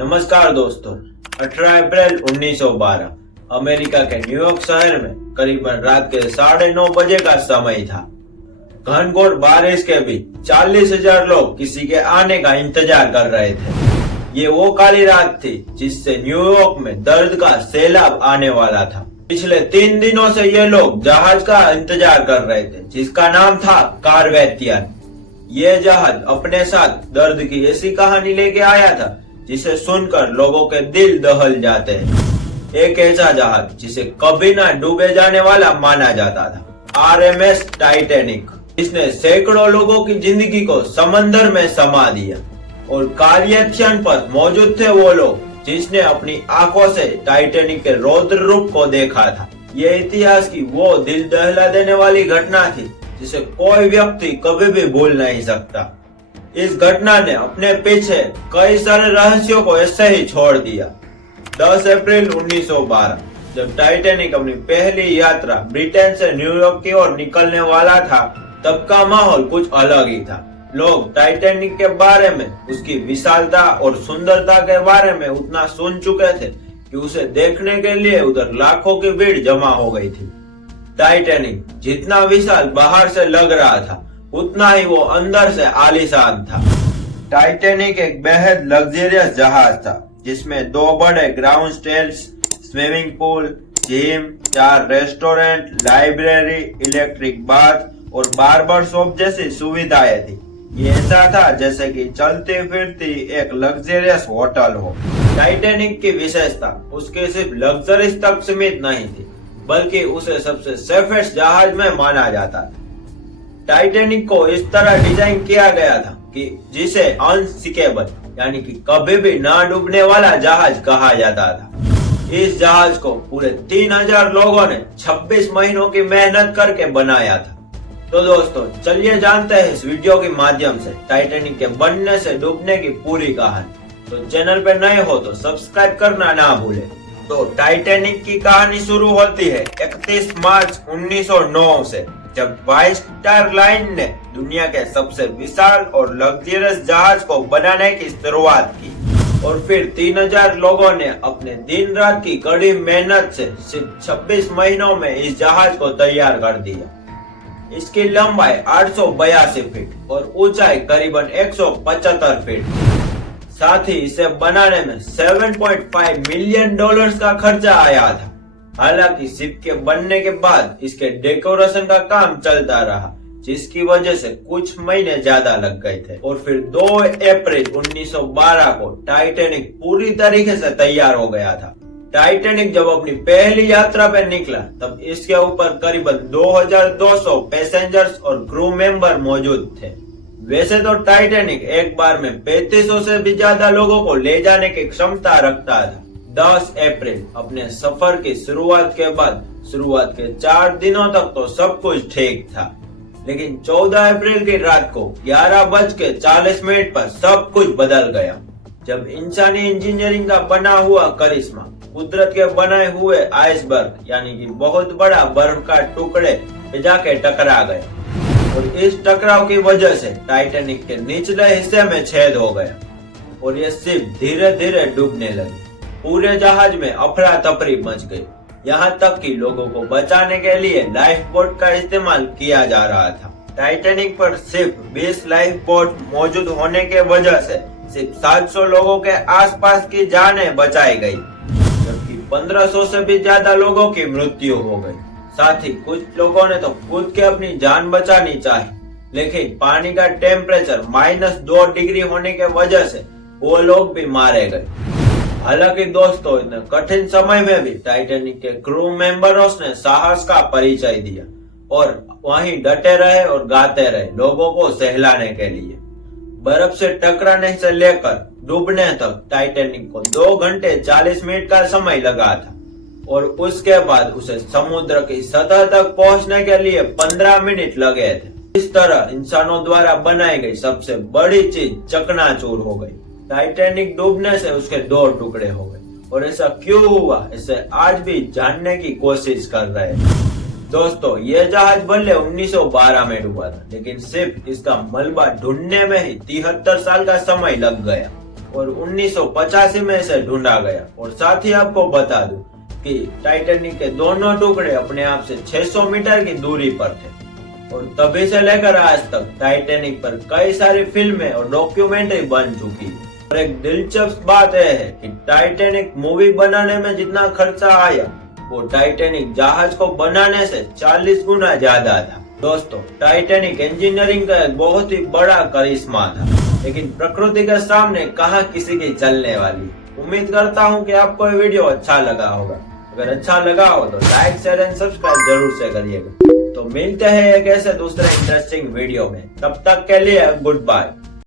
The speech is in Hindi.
नमस्कार दोस्तों, 18 अप्रैल 1912 अमेरिका के न्यूयॉर्क शहर में करीबन रात के 9:30 बजे का समय था। घनघोर बारिश के बीच 40,000 लोग किसी के आने का इंतजार कर रहे थे। ये वो काली रात थी जिससे न्यूयॉर्क में दर्द का सैलाब आने वाला था। पिछले 3 दिनों से ये लोग जहाज का इंतजार कर रहे थे जिसका नाम था कार्वेटियन। ये जहाज अपने साथ दर्द की ऐसी कहानी लेके आया था जिसे सुनकर लोगों के दिल दहल जाते हैं। एक ऐसा जहाज जिसे कभी ना डूबे जाने वाला माना जाता था, आरएमएस टाइटैनिक, जिसने सैकड़ों लोगों की जिंदगी को समंदर में समा दिया। और कार्वेटियन पर मौजूद थे वो लोग जिसने अपनी आंखों से टाइटैनिक के रौद्र रूप को देखा था। ये इतिहास की वो दिल दहला देने वाली घटना थी जिसे कोई व्यक्ति कभी भी भूल नहीं सकता। इस घटना ने अपने पीछे कई सारे रहस्यों को ऐसे ही छोड़ दिया। 10 अप्रैल 1912 जब टाइटैनिक अपनी पहली यात्रा ब्रिटेन से न्यूयॉर्क की ओर निकलने वाला था, तब का माहौल कुछ अलग ही था। लोग टाइटैनिक के बारे में, उसकी विशालता और सुंदरता के बारे में उतना सुन चुके थे कि उसे देखने के लिए उधर लाखों की भीड़ जमा हो गई थी। टाइटैनिक जितना विशाल बाहर से लग रहा था, उतना ही वो अंदर से आलीशान था। टाइटैनिक एक बेहद लग्जरियस जहाज था जिसमें 2 बड़े ग्राउंड स्टेल्स, swimming pool, gym, 4 restaurant, library, electric bath और बार्बर शॉप जैसी सुविधाएं थी। ये ऐसा था जैसे कि चलती फिरती एक लग्जरियस होटल हो। टाइटैनिक की विशेषता उसके सिर्फ लग्जरी तक सीमित नहीं थी, बल्कि उसे सबसे सेफेस्ट जहाज में माना जाता था। टाइटैनिक को इस तरह डिजाइन किया गया था कि जिसे अनसिंकेबल यानी कि कभी भी ना डूबने वाला जहाज कहा जाता था। इस जहाज को पूरे 3000 लोगों ने 26 महीनों की मेहनत करके बनाया था। तो दोस्तों, चलिए जानते हैं इस वीडियो के माध्यम से टाइटैनिक के बनने से डूबने की पूरी कहानी। तो चैनल पे नए हो तो सब्सक्राइब करना ना भूले। तो टाइटैनिक की कहानी शुरू होती है 31 मार्च 1909 से, जब व्हाइट स्टार लाइन ने दुनिया के सबसे विशाल और लग्जरियस जहाज को बनाने की शुरुआत की। और फिर 3000 लोगों ने अपने दिन रात की कड़ी मेहनत से सिर्फ 26 महीनों में इस जहाज को तैयार कर दिया। इसकी लंबाई 882 फीट और ऊंचाई करीबन 175 फीट। साथ ही इसे बनाने में $7.5 मिलियन का खर्चा आया था। हालांकि शिप के बनने के बाद इसके डेकोरेशन का काम चलता रहा, जिसकी वजह से कुछ महीने ज्यादा लग गए थे। और फिर 2 अप्रैल 1912 को टाइटैनिक पूरी तरीके से तैयार हो गया था। टाइटैनिक जब अपनी पहली यात्रा पर निकला, तब इसके ऊपर करीबन 2200 पैसेंजर्स और क्रू मेंबर मौजूद थे। वैसे तो टाइटैनिक एक बार में 3500 से भी ज्यादा लोगों को ले जाने की क्षमता रखता था। 10 अप्रैल अपने सफर की शुरुआत के बाद शुरुआत के 4 दिनों तक तो सब कुछ ठीक था, लेकिन 14 अप्रैल की रात को 11:40 पर सब कुछ बदल गया, जब इंसानी इंजीनियरिंग का बना हुआ करिश्मा कुदरत के बनाए हुए आइसबर्ग यानी कि बहुत बड़ा बर्फ का टुकड़े पे जाके टकरा गया। और इस टकराव की वजह से टाइटैनिक के निचले हिस्से में छेद हो गया और ये शिप धीरे धीरे डूबने लगी। पूरे जहाज में अफरा तफरी मच गई, यहाँ तक कि लोगों को बचाने के लिए लाइफ बोट का इस्तेमाल किया जा रहा था। टाइटैनिक पर सिर्फ 20 लाइफ बोट मौजूद होने के वजह से सिर्फ 700 लोगों के आसपास की जानें बचाई गई, जबकि 1500 से भी ज्यादा लोगों की मृत्यु हो गई। साथ ही कुछ लोगों ने तो खुद के अपनी जान बचानी चाही, लेकिन पानी का टेम्परेचर -2 डिग्री होने के वजह से वो लोग भी मारे गए। हालांकि दोस्तों, इतने कठिन समय में भी टाइटैनिक के क्रू मेंबर्स ने साहस का परिचय दिया और वहीं डटे रहे और गाते रहे लोगों को सहलाने के लिए। बर्फ से टकराने से लेकर डूबने तक टाइटैनिक को 2 घंटे 40 मिनट का समय लगा था और उसके बाद उसे समुद्र की सतह तक पहुंचने के लिए 15 मिनट लगे थे। इस तरह इंसानों द्वारा बनाई गई सबसे बड़ी चीज चकनाचूर हो गई। टाइटैनिक डूबने से उसके 2 टुकड़े हो गए और ऐसा क्यों हुआ, इसे आज भी जानने की कोशिश कर रहे हैं। दोस्तों, ये जहाज भले 1912 में डूबा था, लेकिन सिर्फ इसका मलबा ढूंढने में ही 73 साल का समय लग गया। और 1985 में इसे ढूंढा गया। और साथ ही आपको बता दूं कि टाइटैनिक के दोनों टुकड़े अपने आप से 600 मीटर की दूरी पर थे। और तभी से लेकर आज तक टाइटैनिक पर कई सारी फिल्में और डॉक्यूमेंट्री बन चुकी है। और एक दिलचस्प बात यह है कि टाइटैनिक मूवी बनाने में जितना खर्चा आया वो टाइटैनिक जहाज को बनाने से 40 गुना ज्यादा था। दोस्तों, टाइटैनिक इंजीनियरिंग का एक बहुत ही बड़ा करिश्मा था, लेकिन प्रकृति के सामने कहाँ किसी की चलने वाली। उम्मीद करता हूँ कि आपको ये वीडियो अच्छा लगा होगा। अगर अच्छा लगा हो तो लाइक शेयर एंड सब्सक्राइब जरूर से करिएगा। तो मिलते हैं एक ऐसे दूसरे इंटरेस्टिंग वीडियो में, तब तक के लिए गुड बाय।